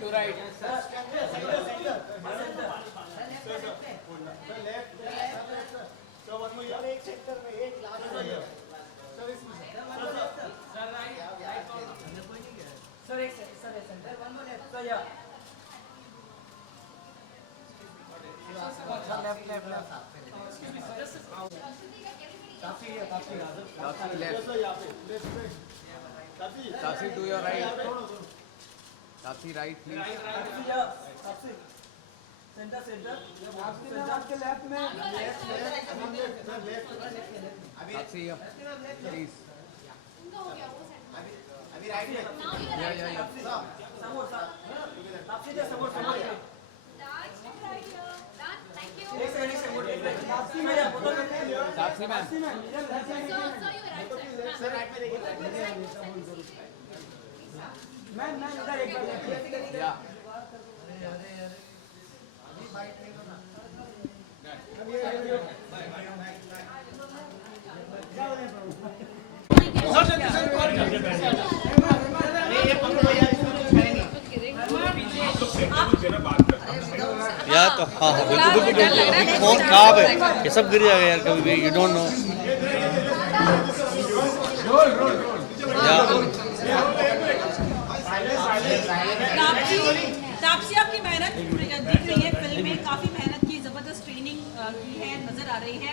to right. Tapsi, to your right. Tapsi, right, please. आपके left में Tapsi, here, please. अभी right में Yeah. Tapsi, ma'am. मैं इधर एक Yeah. या तो हाँ हाँ बिल्कुल बिल्कुल फोन खराब है, ये सब गिर जाएगा यार कभी भी, यू डोंट नो। तापसी आपकी मेहनत दिख रही है फिल्म में, काफ़ी मेहनत की, ज़बरदस्त ट्रेनिंग की है, नज़र आ रही है।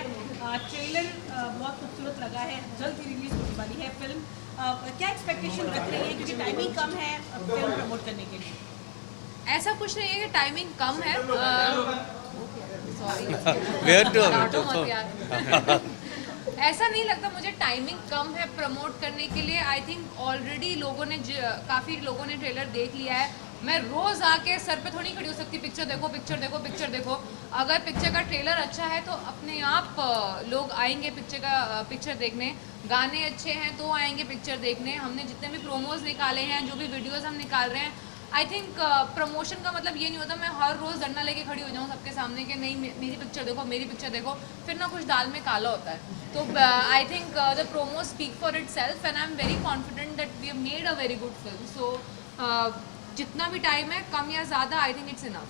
ट्रेलर बहुत खूबसूरत लगा है, जल्द ही रिलीज होने वाली है फिल्म। क्या एक्सपेक्टेशन रख रही है, क्योंकि टाइमिंग कम है फिल्म प्रमोट करने के लिए? ऐसा कुछ नहीं है कि टाइमिंग कम है। वेयर टू ऐसा नहीं लगता मुझे टाइमिंग कम है प्रमोट करने के लिए। आई थिंक ऑलरेडी लोगों ने काफ़ी लोगों ने ट्रेलर देख लिया है। मैं रोज़ आके सर पे थोड़ी खड़ी हो सकती, पिक्चर देखो पिक्चर देखो पिक्चर देखो। अगर पिक्चर का ट्रेलर अच्छा है तो अपने आप लोग आएंगे पिक्चर देखने। गाने अच्छे हैं तो आएंगे पिक्चर देखने। हमने जितने भी प्रोमोज निकाले हैं, जो भी वीडियोज़ हम निकाल रहे हैं, आई थिंक प्रमोशन का मतलब ये नहीं होता मैं हर रोज़ डंडा लेके खड़ी हो जाऊँ सबके सामने कि नहीं मेरी पिक्चर देखो मेरी पिक्चर देखो, फिर ना कुछ दाल में काला होता है। तो I think the promo speak for itself and I am very confident that we have made a very good film. So जितना भी टाइम है, कम या ज़्यादा, I think it's enough.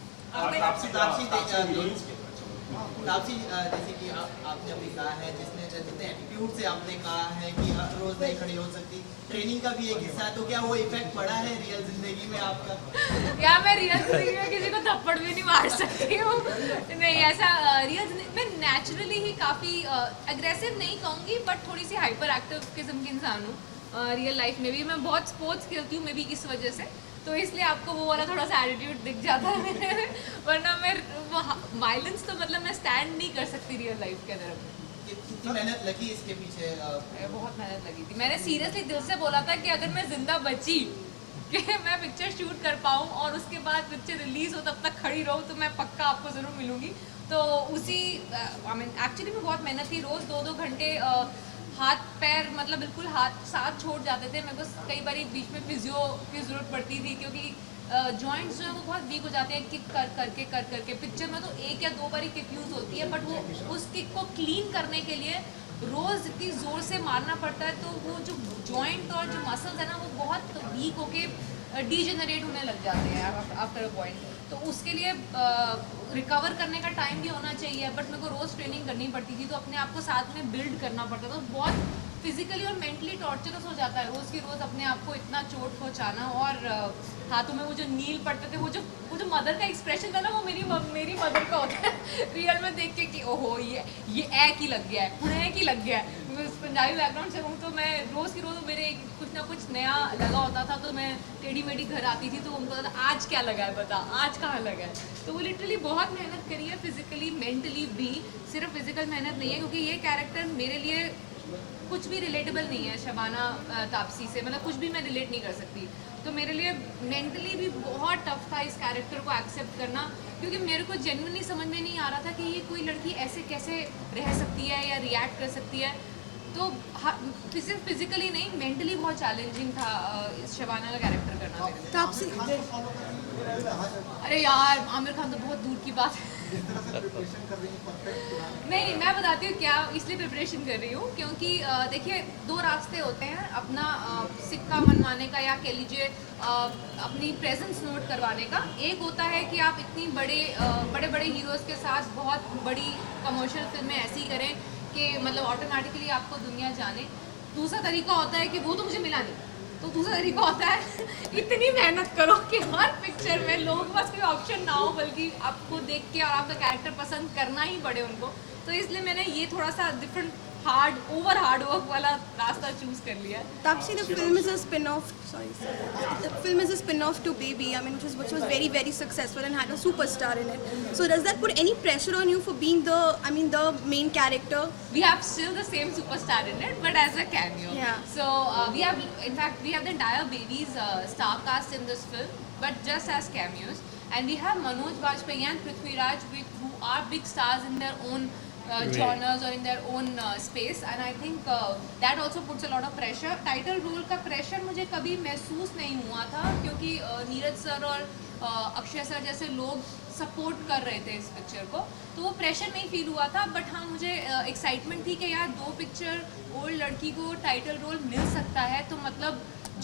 Taapsee जैसे कि आपने अभी कहा है, जितने एटीट्यूड से आपने कहा है कि रोज नहीं खड़ी हो सकती, ट्रेनिंग का भी एक हिस्सा है, तो क्या वो इफेक्ट पड़ा है रियल जिंदगी में आपका? या मैं रियल जिंदगी में किसी को थप्पड़ भी नहीं मार सकती हूँ। नहीं, ऐसा रियल जिंदगी मैं नेचुरली ही काफ़ी एग्रेसिव नहीं कहूँगी, बट थोड़ी सी हाइपर एक्टिव किस्म की इंसान हूँ। रियल लाइफ में भी मैं बहुत स्पोर्ट्स खेलती हूँ, मे बी इस वजह से, तो इसलिए आपको वो वाला थोड़ा सा एटीट्यूड दिख जाता है मेरे। वरना मैं वायलेंस तो मतलब मैं स्टैंड नहीं कर सकती रियल लाइफ के अंदर। कितनी मेहनत लगी इसके पीछे? बहुत मेहनत लगी थी। मैंने सीरियसली दिल से बोला था कि अगर मैं जिंदा बची कि मैं पिक्चर शूट कर पाऊँ और उसके बाद पिक्चर रिलीज हो तब तक खड़ी रहूँ, तो मैं पक्का आपको ज़रूर मिलूँगी। तो उसी आई मीन एक्चुअली में बहुत मेहनत थी। रोज़ 2-2 घंटे हाथ पैर मतलब बिल्कुल हाथ साथ छोड़ जाते थे। मेरे को कई बार बीच में फिजियो की ज़रूरत पड़ती थी, क्योंकि जॉइंट्स जो है वो बहुत वीक हो जाते हैं किक कर करके। पिक्चर में तो 1 या 2 बार ही किक यूज़ होती है, बट वो उस किक को क्लीन करने के लिए रोज़ इतनी ज़ोर से मारना पड़ता है, तो वो जो जॉइंट और जो मसल्स है ना, वो बहुत वीक होके डीजेनरेट होने लग जाते हैं आफ्टर अ पॉइंट। तो उसके लिए रिकवर करने का टाइम भी होना चाहिए, बट मेरे को रोज़ ट्रेनिंग करनी पड़ती थी, तो अपने आप को साथ में बिल्ड करना पड़ता था। तो बहुत फिजिकली और मेंटली टॉर्चरस हो जाता है रोज़ की रोज़ अपने आप को इतना चोट पहुंचाना। और हाथों में वो जो नील पड़ते थे, वो जो मदर का एक्सप्रेशन था ना, वो मेरी मदर का होता है रियल में देख के कि ओहो ये ऐक ही लग गया है, हुण ऐक ही लग गया है। मैं पंजाबी बैकग्राउंड से हूँ, तो मैं रोज़ की रोज़ मेरे कुछ ना कुछ नया लगा होता था, तो मैं टेढ़ी मेढ़ी घर आती थी, तो उनको पता था आज क्या लगा है, बता आज कहाँ लगा है। तो वो लिटरली बहुत मेहनत करी है, फिजिकली मेंटली भी। सिर्फ फिजिकल मेहनत नहीं है, क्योंकि ये कैरेक्टर मेरे लिए कुछ भी रिलेटेबल नहीं है शबाना तापसी से, मतलब कुछ भी मैं रिलेट नहीं कर सकती। तो मेरे लिए मेंटली भी बहुत टफ था इस कैरेक्टर को एक्सेप्ट करना, क्योंकि मेरे को जेन्युइनली समझ में नहीं आ रहा था कि ये कोई लड़की ऐसे कैसे रह सकती है या रिएक्ट कर सकती है। तो सिर्फ फिजिकली नहीं, मेंटली बहुत चैलेंजिंग था इस शबाना का कैरेक्टर करना मेरे लिए। तापसी अरे यार, आमिर खान तो बहुत दूर की बात है। नहीं, मैं बताती हूँ क्या इसलिए प्रिपरेशन कर रही हूँ, क्योंकि देखिए 2 रास्ते होते हैं अपना सिक्का मनवाने का, या कह लीजिए अपनी प्रेजेंस नोट करवाने का। एक होता है कि आप इतनी बड़े बड़े हीरोज़ के साथ बहुत बड़ी कमर्शियल फिल्में ऐसी करें कि मतलब ऑटोमेटिकली आपको दुनिया जाने। दूसरा तरीका होता है कि वो तो मुझे मिला नहीं, तो दूसरा तरीका होता है इतनी मेहनत करो कि हर पिक्चर में लोगों के पास कोई ऑप्शन ना हो, बल्कि आपको देख के और आपका कैरेक्टर पसंद करना ही पड़े उनको। तो इसलिए मैंने ये थोड़ा सा डिफरेंट ओवर हार्ड वर्क वाला रास्ता चूज कर लिया। Tapsi, the film is a spin-off. Sorry, sir. The film is a spin-off to Baby. I mean, which was very, very successful and had a superstar in it. So does that put any pressure on you for being the main character? We have still the same superstar in it, but as a cameo. Yeah. So we have the entire Baby's star cast in this film, but just as cameos. And we have Manoj Bajpayee and Prithvi Raj, who are big stars in their own genres or in their own space, and I think that also puts a lot of pressure. Title role का pressure मुझे कभी महसूस नहीं हुआ था, क्योंकि Neeraj sir और Akshay sir जैसे लोग सपोर्ट कर रहे थे इस पिक्चर को, तो वो प्रेशर नहीं फील हुआ था। बट हाँ, मुझे एक्साइटमेंट थी कि यार 2 पिक्चर ओल्ड लड़की को टाइटल रोल मिल सकता है, तो मतलब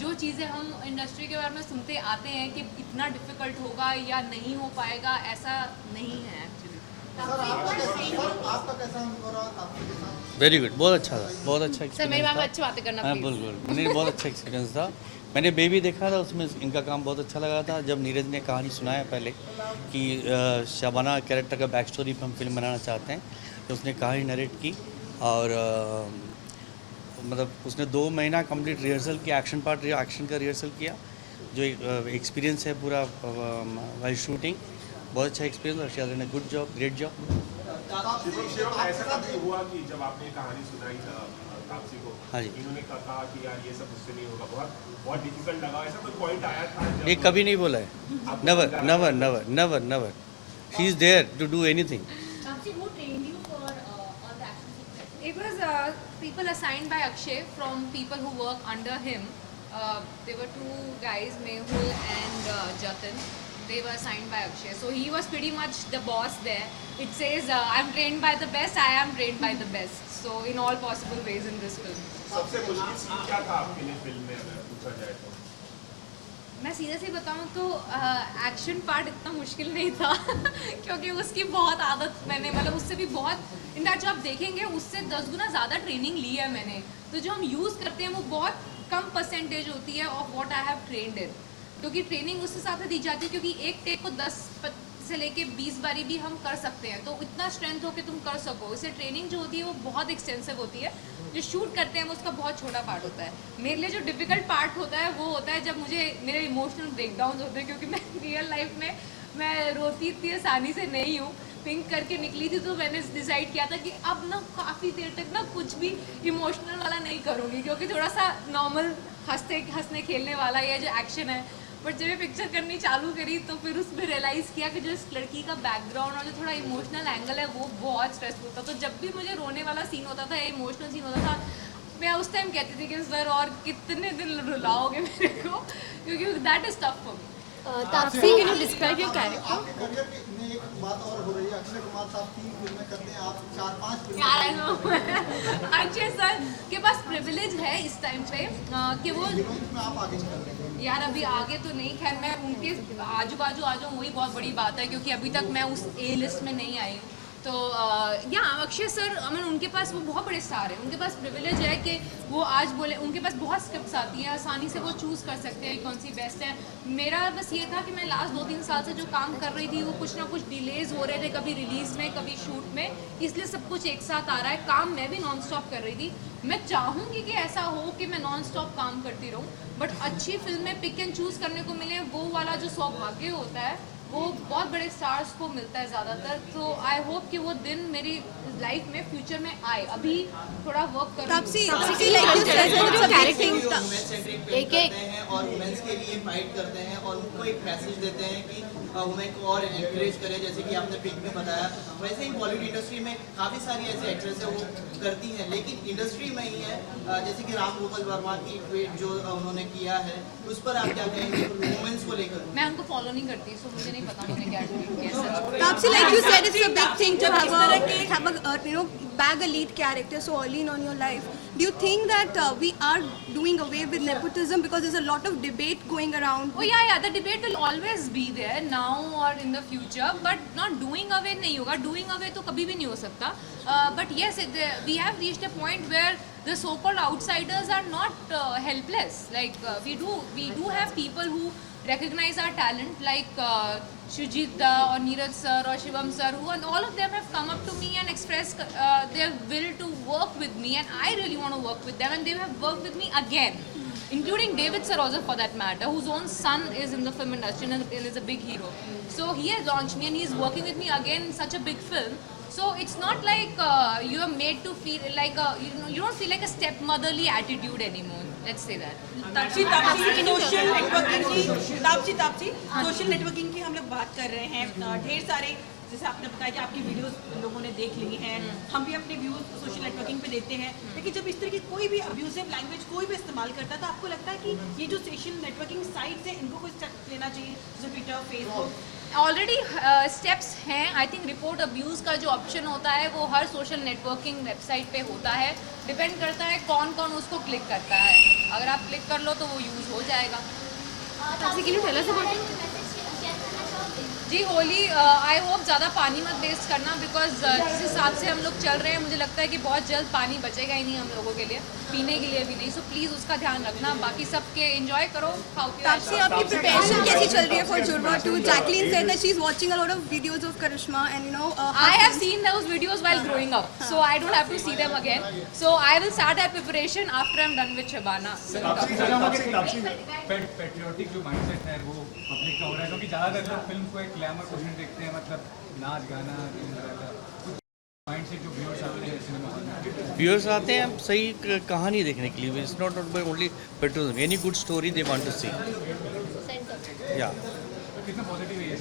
जो चीज़ें हम इंडस्ट्री के बारे में सुनते आते हैं कि इतना डिफ़िकल्ट होगा या नहीं हो पाएगा, ऐसा नहीं है एक्चुअली। वेरी गुड, बहुत अच्छा था, बहुत अच्छा सर मेरी बात में एक्सपीरियंस अच्छी बातें करना था। हाँ please। बिल्कुल, नहीं बहुत अच्छा एक्सपीरियंस था। मैंने बेबी देखा था, उसमें इनका काम बहुत अच्छा लगा था। जब नीरज ने कहानी सुनाया पहले कि शबाना कैरेक्टर का बैक स्टोरी पर हम फिल्म बनाना चाहते हैं, तो उसने कहानी नरेट की और मतलब उसने 2 महीना कंप्लीट रिहर्सल किया, एक्शन का रिहर्सल किया। जो एक्सपीरियंस है पूरा वाइल शूटिंग, बहुत अच्छा एक्सपीरियंस और she has done a good job, great job. Shivam, ऐसा कभी हुआ कि जब आपने कहानी सुनाई तापसी को, हाँ जी, इन्होंने कहा कि यार ये सब मुझसे नहीं होगा, बहुत डिफिकल्ट लगा, ऐसा कोई पॉइंट आया था जब ये कभी नहीं बोला है, never never never never never, she is there to do anything. Who trained you for all the action sequences? It was people assigned by Akshay from people who work under him. There were 2 guys, Mehul and Jatin. They were assigned by Akshay. So he was pretty much the boss there. It says, I'm trained by the best, I am trained by the best. So in all possible ways in this film. सबसे मुश्किल scene क्या था आपके लिए film में, अगर पूछा जाए तो? मैं सीरियसली बताऊं तो एक्शन पार्ट इतना मुश्किल नहीं था क्योंकि उसकी बहुत आदत मैंने, मतलब उससे भी बहुत, इनफैक्ट जो आप देखेंगे उससे 10 गुना ज़्यादा ट्रेनिंग ली है मैंने। तो जो हम यूज़ करते हैं वो बहुत कम परसेंटेज होती है of what I have trained in, क्योंकि ट्रेनिंग उस हिसाब से दी जाती है, क्योंकि एक टेक को 10 से लेके 20 बारी भी हम कर सकते हैं, तो इतना स्ट्रेंथ हो कि तुम कर सको। इससे ट्रेनिंग जो होती है वो बहुत एक्सटेंसिव होती है। जो शूट करते हैं वो उसका बहुत छोटा पार्ट होता है। मेरे लिए जो डिफ़िकल्ट पार्ट होता है वो होता है जब मुझे मेरे इमोशनल ब्रेकडाउन होते हैं, क्योंकि मैं रियल लाइफ में मैं रोती इतनी आसानी से नहीं हूँ। पिंक करके निकली थी तो मैंने डिसाइड किया था कि अब ना काफ़ी देर तक ना कुछ भी इमोशनल वाला नहीं करूँगी, क्योंकि थोड़ा सा नॉर्मल हंसने खेलने वाला ये जो एक्शन है। बट जब ये पिक्चर करनी चालू करी तो फिर उसमें रियलाइज़ किया कि जो इस लड़की का बैकग्राउंड और जो थोड़ा इमोशनल एंगल है वो बहुत स्ट्रेसफुल था। तो जब भी मुझे रोने वाला सीन होता था, इमोशनल सीन होता था, मैं उस टाइम कहती थी कि सर और कितने दिन रुलाओगे मेरे को, क्योंकि that is tough for me. Tapsi, can you describe your character? आपके करियर में एक बात और हो रही है, अक्षय कुमार साहब 3 फिल्में करते हैं, आप 4-5 फिल्में। यार आई नो अक्षय सर के पास प्रिविलेज है इस टाइम पे कि वो, हीरोइंस में आप आगे निकल रहे हैं। यार अभी आगे तो नहीं, खैर मैं उनके आजू बाजू आ जाऊँ वही बहुत बड़ी बात है, क्योंकि अभी तक मैं उस ए लिस्ट में नहीं आई हूँ। तो या अक्षय सर, आई मीन उनके पास वो बहुत बड़े स्टार हैं, उनके पास प्रिविलेज है कि वो आज बोले, उनके पास बहुत स्क्रिप्ट्स आती हैं, आसानी से वो चूज़ कर सकते हैं कौन सी बेस्ट है। मेरा बस ये था कि मैं लास्ट 2-3 साल से जो काम कर रही थी वो कुछ ना कुछ डिलेज हो रहे थे, कभी रिलीज़ में कभी शूट में, इसलिए सब कुछ एक साथ आ रहा है। काम मैं भी नॉन स्टॉप कर रही थी। मैं चाहूँगी कि ऐसा हो कि मैं नॉन स्टॉप काम करती रहूँ, बट अच्छी फिल्में पिक एंड चूज़ करने को मिले, वो वाला जो सौभाग्य होता है वो बहुत बड़े स्टार्स को मिलता है ज़्यादातर। तो आई होप कि वो दिन मेरी लाइफ में फ्यूचर में आए। अभी थोड़ा वर्क कर Tapsi, रही हूँ। Tapsi, like you said, your character. Women centric film करते हैं और वुमेन्स के लिए फाइट करते हैं और उनको एक मैसेज देते हैं कि वुमेन को और एनकरेज करें, जैसे कि आपने पिक में बताया। वैसे ही बॉलीवुड इंडस्ट्री में काफ़ी सारी ऐसी एक्ट्रेस है वो करती हैं, लेकिन इंडस्ट्री में ही है जैसे कि राम गोपाल वर्मा की ट्वीट जो उन्होंने किया है, उस पर आप क्या कहेंगे वुमेन्स को लेकर? मैं उनको फॉलो नहीं करती, सो मुझे नहीं नहीं पता मुझे क्या ट्रीट किया सच। Tapsi, like you said, it's a big thing to have a bag a lead character so early on your life. Do you think that we are doing away with nepotism because there's a lot of debate going around? Oh yeah, the debate will always be there now or in the future, but not doing away नहीं होगा. Doing away तो कभी भी नहीं हो सकता. But yes, we have reached a point where the so-called outsiders are not helpless. Like we do have people who recognize our talent, like Shujit Da or Neeraj sir or Shivam sir, who and all of them have come up to me and expressed their will to work with me, and I really want to work with them, and they have worked with me again, including David sir also for that matter, whose own son is in the film industry and is a big hero. So he has launched me and he is working with me again in such a big film. So it's not like you are made to feel like you don't feel like a stepmotherly attitude anymore. Let's say that. Taapsee social networking की हम लोग बात कर रहे हैं. ढेर सारे जैसे आपने बताया कि आपकी वीडियोस लोगों ने देख ली हैं, हम भी अपने व्यूज सोशल नेटवर्किंग पे देते हैं, लेकिन जब इस तरह की कोई भी अब्यूजिव लैंग्वेज कोई भी इस्तेमाल करता है तो आपको लगता है कि ये जो सोशल नेटवर्किंग साइट्स हैं इनको कुछ स्टेप लेना चाहिए, जैसे ट्विटर, फेसबुक? ऑलरेडी स्टेप्स हैं. आई थिंक रिपोर्ट अब्यूज़ का जो ऑप्शन होता है वो हर सोशल नेटवर्किंग वेबसाइट पे होता है. डिपेंड करता है कौन कौन उसको क्लिक करता है. अगर आप क्लिक कर लो तो वो यूज़ हो जाएगा. जी होली आई होप ज़्यादा पानी मत वेस्ट करना, बिकॉज जिस हिसाब से हम लोग चल रहे हैं मुझे लगता है कि बहुत जल्द पानी बचेगा ही नहीं हम लोगों के लिए, पीने के लिए भी नहीं. सो प्लीज़ उसका ध्यान रखना. बाकी सबके एंजॉय करो. Tapsi, आपकी प्रिपरेशन कैसी चल रही है for Jurwa 2? Jacqueline said that she's watching a lot of videos of Karishma and I have seen those videos while growing up, so I don't have to see them again. So I will start that preparation after I'm done with Shabana. Patriotic जो mindset है वो public का हो रहा है, क्योंकि ज़्यादातर लोग फिल्म को एक ग्लैमर क्वेश्चन देखते हैं, मतलब नाच गाना माइंडसेट जो व्यूअर्स आते हैं सिनेमा हॉल में. व्यूअर्स आते हैं सही कहानी देखने के लिए. It's not only petrol, any good story they want to see. या कितना पॉजिटिव है ये?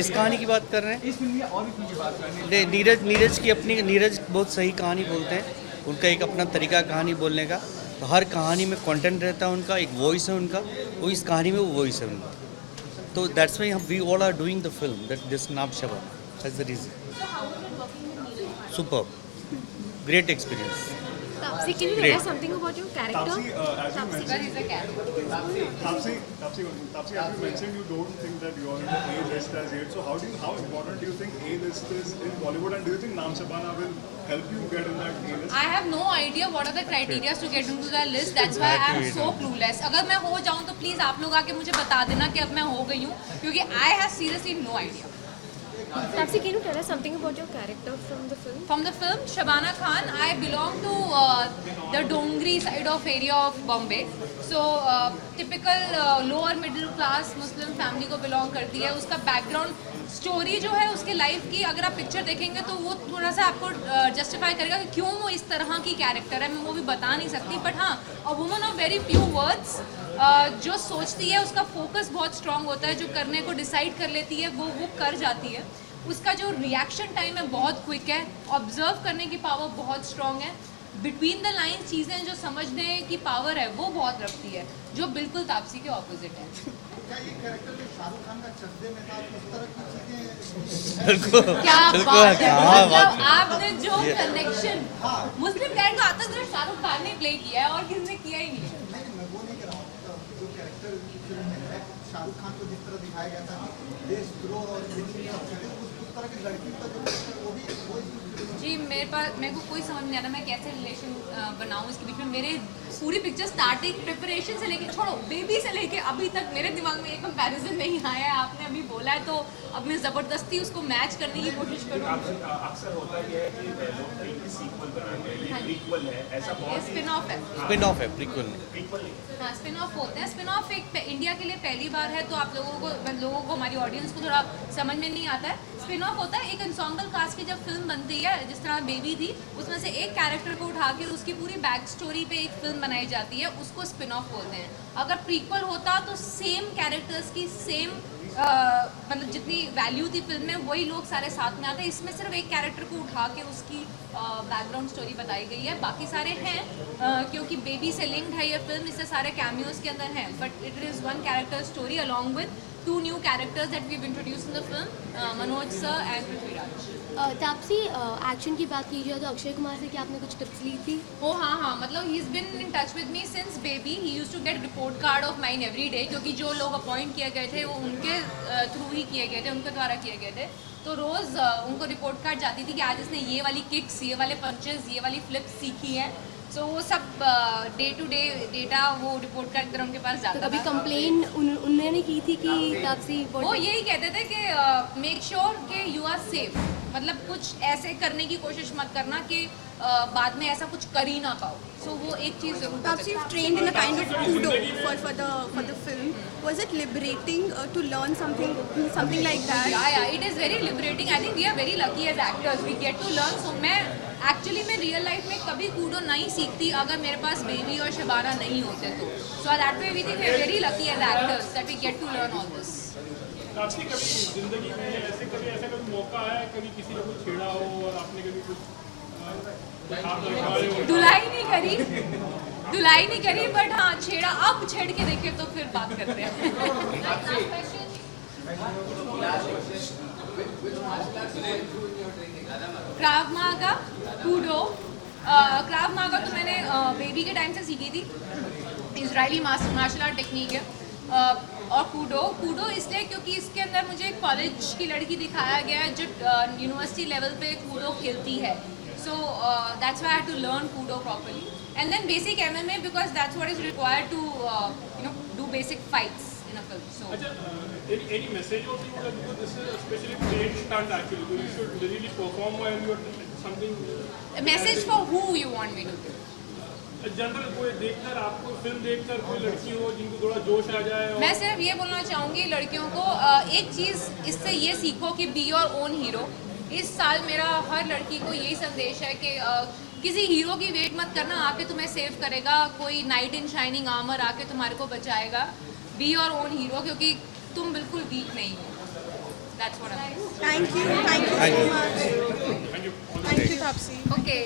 इस कहानी की बात कर रहे हैं. इस फिल्म में और भी फिल्म की बात करनी है. नीरज बहुत सही कहानी बोलते हैं. उनका एक अपना तरीका कहानी बोलने का. तो हर कहानी में कंटेंट रहता है उनका, एक वॉइस है उनका, वो इस कहानी में वो वॉइस है उनका. तो that's why we all are doing the film that this नाम Shabana. That's the reason. Superb, great experience. Tapsi, can you tell us something about your character? Tapsi, as you mentioned, you don't think that you are in the A-list as yet. So how important do you think A-list is in Bollywood, and do you think Naam Shabana will help you get in that A-list? I have no idea what are the criteria to get into the list. That's why I am so clueless. अगर मैं हो जाऊँ तो please आप लोग आके मुझे बता देना कि अब मैं हो गई हूँ, क्योंकि I have seriously no idea. Tapsi, can you tell us something about your character from the film? From the film Shabana Khan, I belong to the Dongri side of area of Bombay. So typical lower middle class Muslim family को belong करती है. उसका background story जो है उसके life की अगर आप picture देखेंगे तो वो थोड़ा सा आपको justify करेगा कि क्यों वो इस तरह की character है. मैं वो भी बता नहीं सकती, but हाँ, a woman of very few words जो सोचती है उसका focus बहुत strong होता है, जो करने को decide कर लेती है वो कर जाती है. उसका जो रिएक्शन टाइम है बहुत क्विक है. ऑब्जर्व करने की पावर बहुत स्ट्रॉन्ग है. बिटवीन द लाइन चीज़ें जो समझने की पावर है वो बहुत रखती है, जो बिल्कुल तापसी के ऑपोजिट है. क्या ये कैरेक्टर जो शाहरुख खान का चड्डे में था उस तरह की चीजें? क्या बात है, मतलब आपने जो कनेक्शन मुस्लिम कैरेक्टर आज तक सिर्फ शाहरुख खान ने प्ले किया है और किसने किया ही नहीं. नहीं, मैं वो नहीं कर रहा हूँ. जो कैरेक्टर फिल्म में है, शाहरुख खान को जिस तरह दिखाया गया था देशद्रोह और उस तरह की लड़की का जो कैरेक्टर वो जी मेरे को कोई समझ नहीं आ रहा मैं कैसे रिलेशन बनाऊँ इसके बीच में. मेरे पूरी पिक्चर स्टार्टिंग प्रिपरेशन से लेके छोड़ो बेबी से लेके अभी तक मेरे दिमाग में ये कंपैरिजन नहीं आया है. आपने अभी बोला है तो अब मैं ज़बरदस्ती उसको मैच करने की कोशिश करूँगी. अक्सर होता है कि लोग फिल्म की सीक्वल बनाते हैं, प्रीक्वल है, ऐसा बहुत स्पिन ऑफ है. स्पिन ऑफ है, प्रीक्वल नहीं. हाँ स्पिन ऑफ होते हैं. स्पिन ऑफ एक इंडिया के लिए पहली बार है तो आप लोगों को हमारी ऑडियंस को थोड़ा समझ में नहीं आता है. स्पिन ऑफ होता है एक एंसेंबल कास्ट की जब फिल्म बनती है, जिस तरह बेबी थी उसमें से एक कैरेक्टर को उठा कर उसकी पूरी बैक स्टोरी पे एक फिल्म बनाई जाती है, उसको स्पिन ऑफ बोलते हैं. अगर प्रीक्वल होता तो सेम कैरेक्टर्स की सेम मतलब जितनी वैल्यू थी फिल्म में वही लोग सारे साथ में आते हैं। इसमें सिर्फ एक कैरेक्टर को उठा के उसकी बैकग्राउंड स्टोरी बताई गई है, बाकी सारे हैं क्योंकि बेबी से लिंक्ड है ये फिल्म, इससे सारे कैमियोज के अंदर हैं, but it is one character story along with 2 new characters that we've introduced in the film, Manoj sir and Prithviraj. Taapsee action की बात कीजिए तो अक्षय कुमार से क्या आपने कुछ टिप्स ली थी? Oh हाँ, मतलब he's been in touch with me since baby. He used to get report card of mine every day, क्योंकि जो लोग अपॉइंट किए गए थे वो उनके थ्रू ही किए गए थे, उनके द्वारा किए गए थे। तो रोज़ उनको रिपोर्ट कार्ड जाती थी कि आज इसने ये वाली किक्स, ये वाले पंचेस, ये वाली फ्लिप्स सीखी है। सो वो सब डे टू डे डेटा वो रिपोर्ट कार्ड की तरह उनके पास जाता तो कभी था। कंप्लेन उन्होंने की थी कि तापसी वो यही कहते थे कि मेक श्योर कि यू आर सेफ, मतलब कुछ ऐसे करने की कोशिश मत करना कि बाद में ऐसा कुछ कर ही ना पाओ। सो वो एक चीज़ जरूर Perhaps you've trained in a kind of kudo for the film. Was it liberating to learn something like that? Yeah, it is very liberating. I think we are very lucky as actors. We get to learn. So मैं actually मैं real life में कभी Koodo नहीं सीखती अगर मेरे पास baby और शबाना नहीं होते तो। So that way we think we are very lucky as actors that we get to learn all this. आपकी कभी जिंदगी में ऐसा कभी मौका आया कभी किसी ने कुछ छेड़ा हो और आपने कभी कुछ धुलाई नहीं करी बट हाँ छेड़ा, अब छेड़ के देखे तो फिर बात करते हैं। क्राव मागा, कूडो। क्राव मागा तो मैंने बेबी के टाइम से सीखी थी, इजरायली मार्शल आर्ट टेक्निक है। और कूडो इसलिए क्योंकि इसके अंदर मुझे एक कॉलेज की लड़की दिखाया गया है जो यूनिवर्सिटी लेवल पे कूडो खेलती है। So that's why I had to learn Kudo properly, and then basic MMA because that's what is required to do basic fights in a film. So any message or something, because this is especially trained stunt actually, so you should really perform while you are something. a message for who you want me to do. General कोई देखकर आपको film देखकर कोई लड़की हो जिनको थोड़ा जोश आ जाए और... मैं सिर्फ ये बोलना चाहूँगी लड़कियों को, एक चीज़ इससे ये सीखो कि बी योर ओन हीरो। इस साल मेरा हर लड़की को यही संदेश है कि किसी हीरो की वेट मत करना, आके तुम्हें सेव करेगा, कोई नाइट इन शाइनिंग आर्मर आके तुम्हारे को बचाएगा। बी योर ओन हीरो क्योंकि तुम बिल्कुल वीक नहीं हो। That's what I mean. Thank you so much. Thank you. Thank you, Taapsee. Okay.